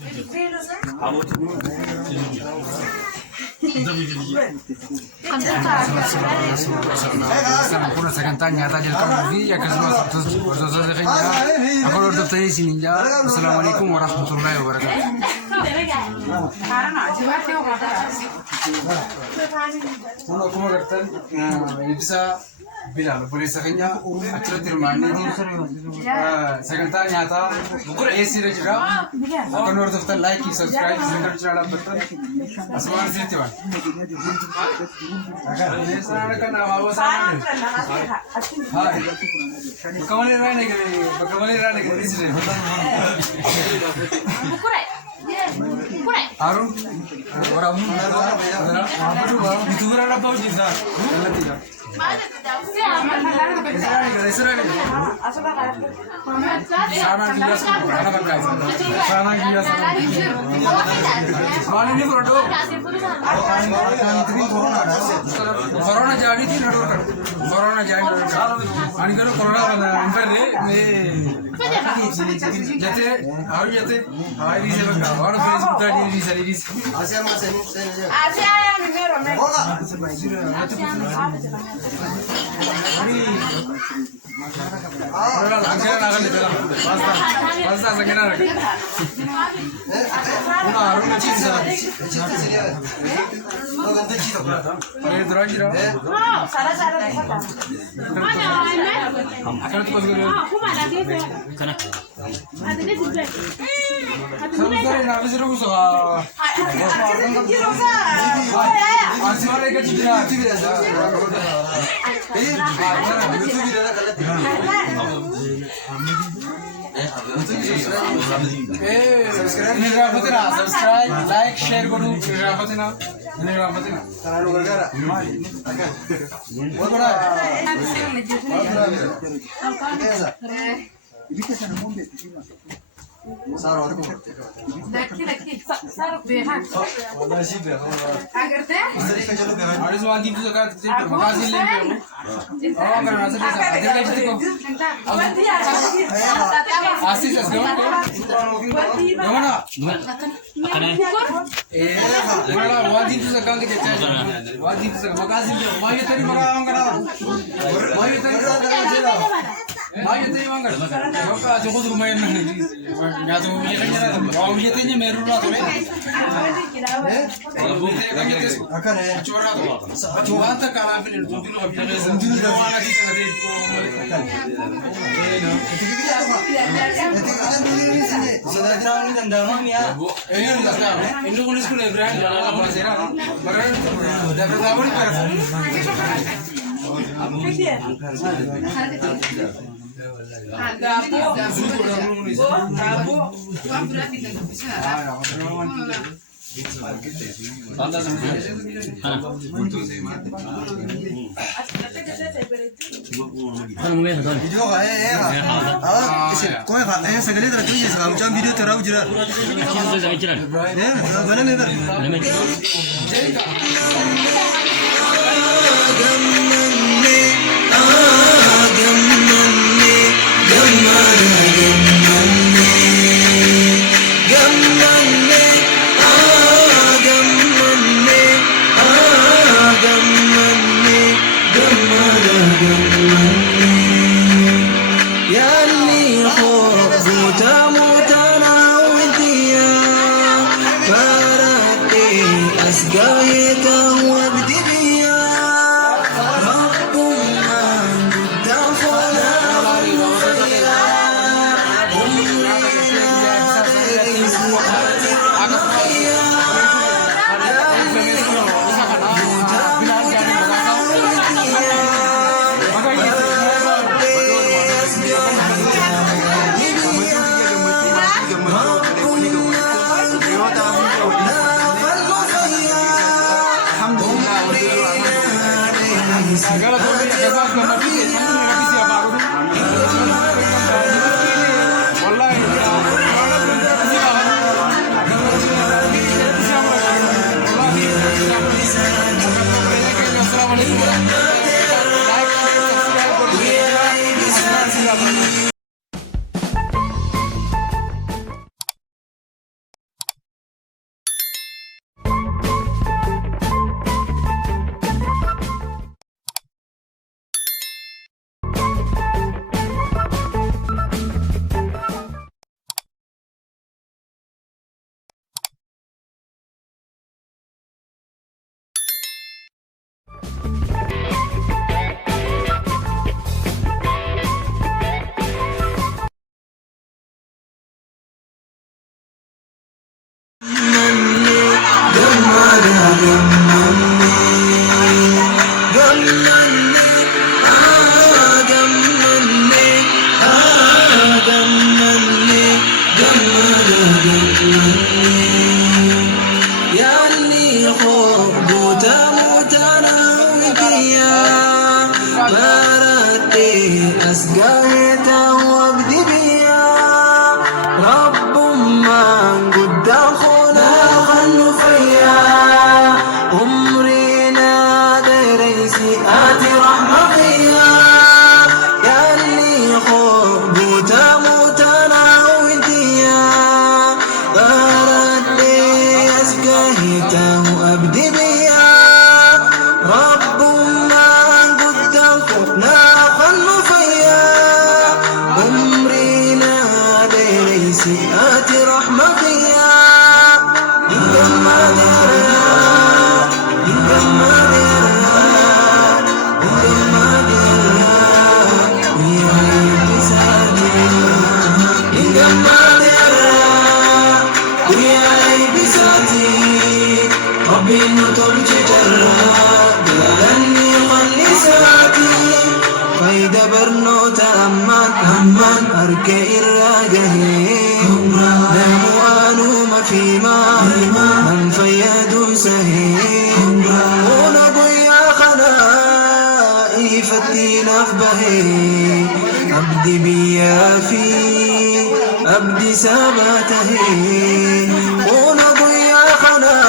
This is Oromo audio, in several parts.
Kuna sagantaa nyaataa jalqabuu fi akkasumas hordoftoota keenya akka hordoftanii isiniin jaa. Assalaamu alaikum warahmatullahi wabarakatuh. Kun akkuma agartan ibsaa Bilal obboleessa keenya achirratti hirmaannee sagantaa nyaataa dhiyeessiirra jira. Akka nu hordoftan laayikii sabskiraayib sagantaa cinaa dhaabbattan asumaan isinitti himan. Bakka malee irraa nagare Harun waraabni YouTuber ala bahu jisa. Sana gilas mana pakai? Sana gilas. Mana ni berado? Corona jadi ti nado kan? Corona jadi. Ani kalau corona pada infek jate, harus jate. Hari ini sebab orang Facebook tadi di sana di. Asia masih yang nimero. Orang langganan akan dijalan. Basta sekarang. Una harus macam sana. Ini terang jira. Salah. Akan tu pasal. Kana. Sekarang nak bersih rumah sah. Asal mereka cipta. Subscribe, like, share करो Sarah aku. Laki. Sarah behan. Allah sih behan. Agar teh? Harus wajib juga kan termakasih lagi. Orang kan asal ada lagi tu. Asis asgam. Gimana? Mana wajib juga kan kita. Wajib juga makasih. Mau tadi orang kan. Mau tadi. Mau tadi mangga. Kau cukup lumayan nih. Ya tu mau lihatnya meru lah tu. Akan cora. Cora tak kalah pilih tu dulu habis. Dulu mana kita ada itu. Sudah jalan ni dandaman ya. Ini dah kan. Ini kulis kulis brand. Dalam mana sih? Baran. Dah berapa ni per? أبدي بيافي أبدي سابته ونضي خنا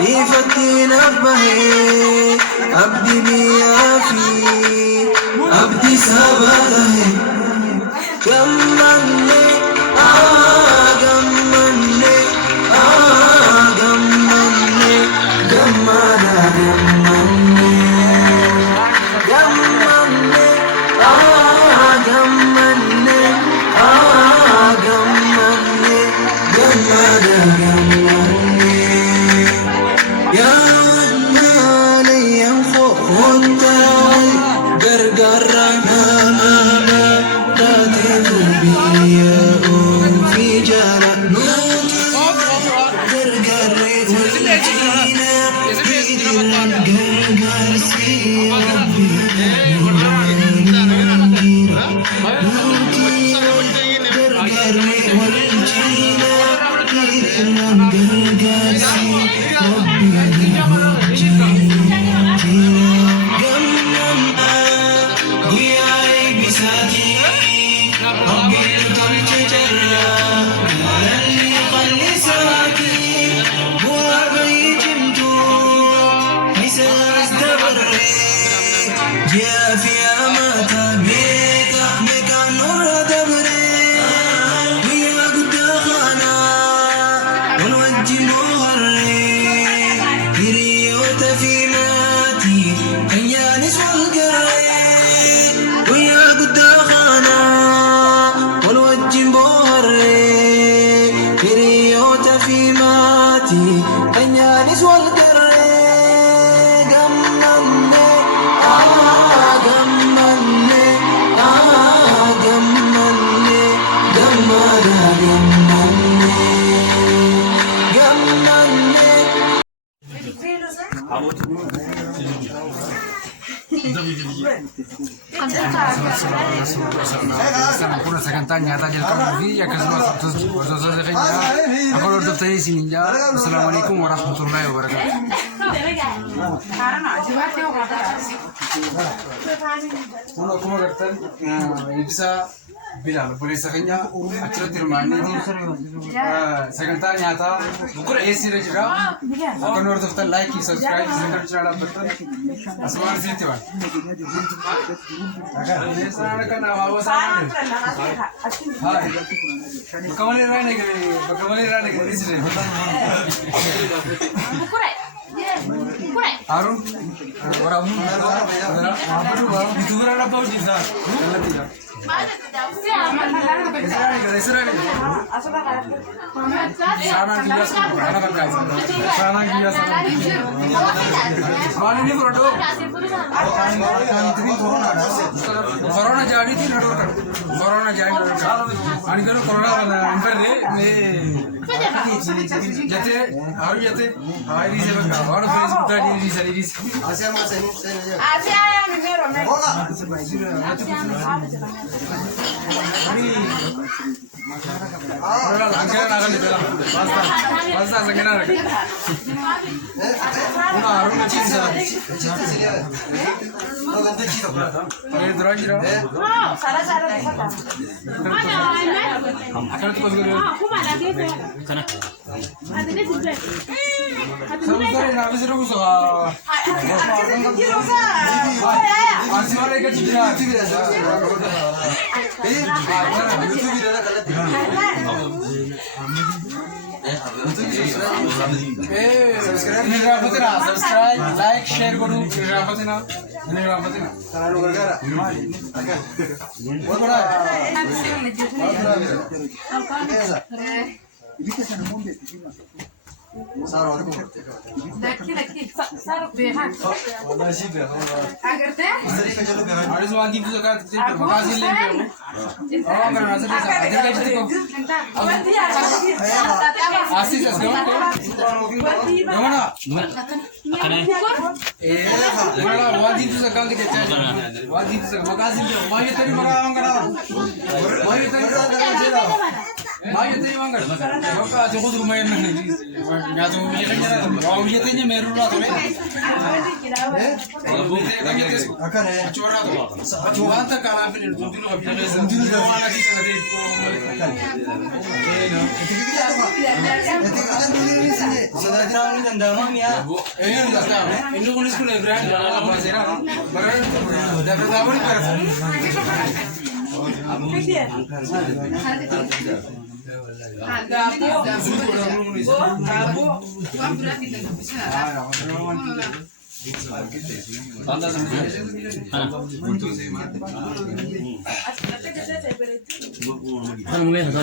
يفتي نفبه أبدي بيافي أبدي سابته كمني كمني كمني كمني Kuna sagantaa nyaataa jalqabuu fi akkasumas wantoota keenya akka hordoftanii isiniin jaa. Assalaamu alaikum warahmatullahi wabarakatuh. Kun akkuma agartan ibsa Bilal obboleessa keenya achirratti hirmaanneeti sagantaa nyaataa dhiyeessiirra jira. Akka nu hordoftan laayikii sabskiraayib sagantaa bichaa dhaabbattan asumaan isinitti baan. Bakka malee irraa negere isiree. Harun waraabni itu berapa bau jisa? Corona jadi corona jaay ani karo corona wala inferde me jate aru jate ai ri se ba aru facebook ta ri se Asia mas ini Asia ya primero, me. corona langkah nagan de pela basta sangena ra una aru na chin sa no ganti chito e dronjira No, Sara Sara me corta. akan tu kosgore samsare na bisero kusa asmare ka chira YouTube video na galat subscribe like share करूँ निरापत्ति ना Karano gargara बहुत बड़ा Saro aru ko Daqui, Sara berra. Nasib hai Agarte? Isari ka chalo gahan और इस वादी भी तो कर मगाजी ले गए और अगर नजर से अदर का चित्र को आशीष असगम गमना ए बड़ा वादी भी तो काम के चाहिए वादी भी तो मगाजी ले माये तेरी मगा अंगरा माये तेरी माये तेरी अंगरा का जो खुद रुमाय नहीं या तो ये कहीं और ये तेरी मेरू ना तुम्हें akan hai चोरा तो चोरा तक करा फिर तुम लोग अभी तक वाला की तरह Sada jira ni nanda mamiya eh ना था इन्हों को स्कूल में ब्रांड वाला बना सेरा बराबर दादा दावरी कर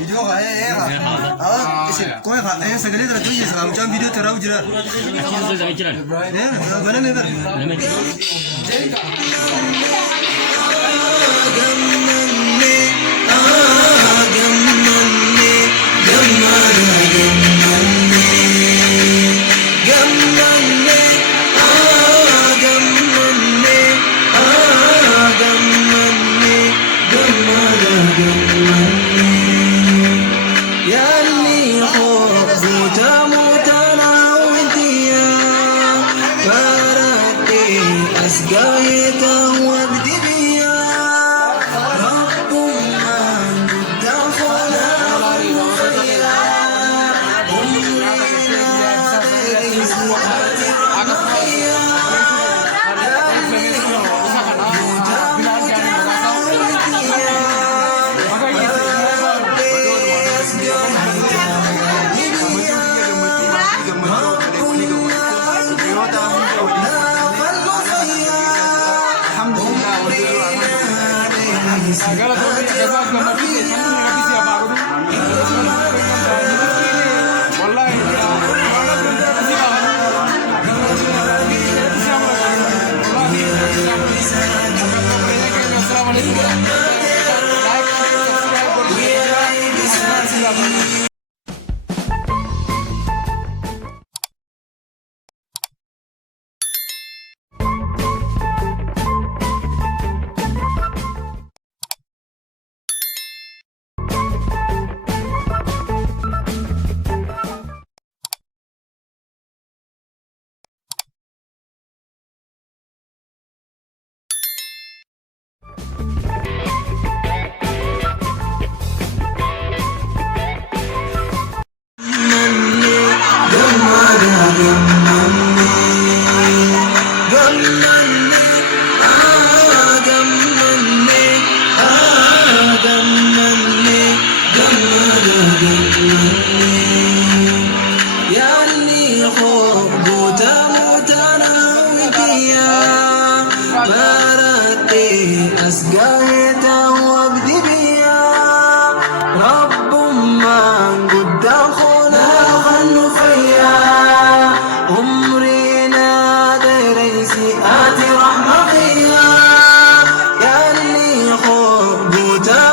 video ka isi koi kha sagale tara tu ye salam jam video tara ujira bana me bar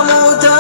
موتا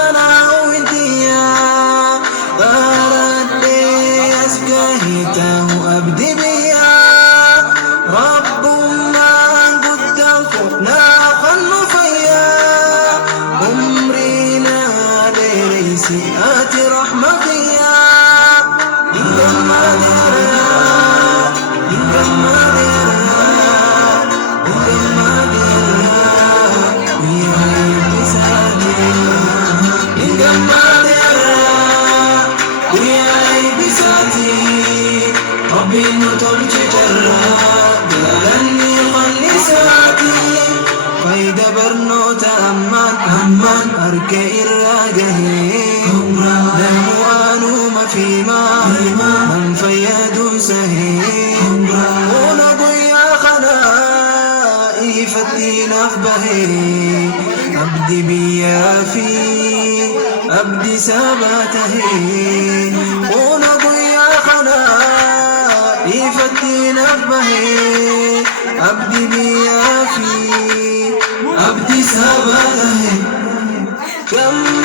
برنوت أمان أركي الراجه نمو آنو ما فيما من فياد سهي ونقول يا خنائي فتي نفبهي أبدي بيافي أبدي سابته ونقول يا خنائي فتي نفبهي أبدي بيافي أبدي سابته كم